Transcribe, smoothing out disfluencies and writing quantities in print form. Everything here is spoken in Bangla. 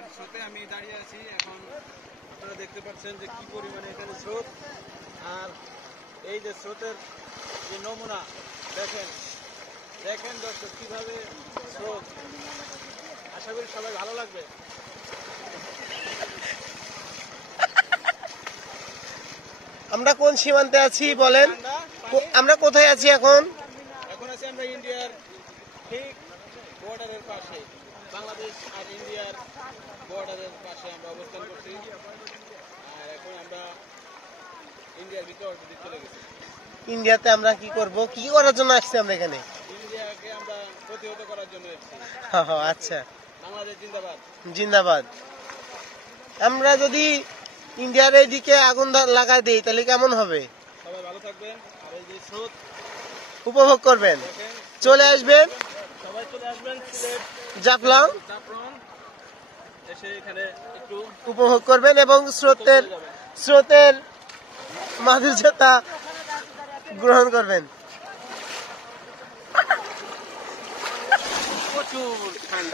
যমুনার স্রোতে আমি দাঁড়িয়ে আছি। এখন আপনারা দেখতে পাচ্ছেন যে কি পরিমাণে এখানে স্রোত, আর এই যে স্রোতের যে নমুনা দেখেন দেখেন দর্শক কিভাবে স্রোত। আশা করি সবাই ভালো লাগবে। আমরা কোন সীমান্তে আছি বলেন? আমরা কোথায় আছি এখন? এখন আছি আমরা ইন্ডিয়ার ঠিক বর্ডারের পাশে, বাংলাদেশ আর ইন্ডিয়ার বর্ডারের পাশে আমরা অবস্থান করছি। আর এখন আমরা ইন্ডিয়ার ভিতর চলে গেছি। ইন্ডিয়াতে আমরা কি করব, কি করার জন্য আসছি আমরা এখানে? ইন্ডিয়াকে আমরা প্রতিহত করার জন্য এসেছি। আচ্ছা, বাংলাদেশ জিন্দাবাদ। জিন্দাবাদ। আমরা যদি ইন্ডিয়ার এইদিকে আগুন লাগাই দিই তাহলে কেমন হবে? সবাই ভালো থাকবেন, আর এই যে স্রোত উপভোগ করবেন, চলে আসবেন, সবাই চলে আসবেন সিলেট জাফলং এসে এখানে একটু উপভোগ করবেন এবং স্রোতের মাধুর্যতা গ্রহণ করবেন। প্রচুর ঠান্ডা।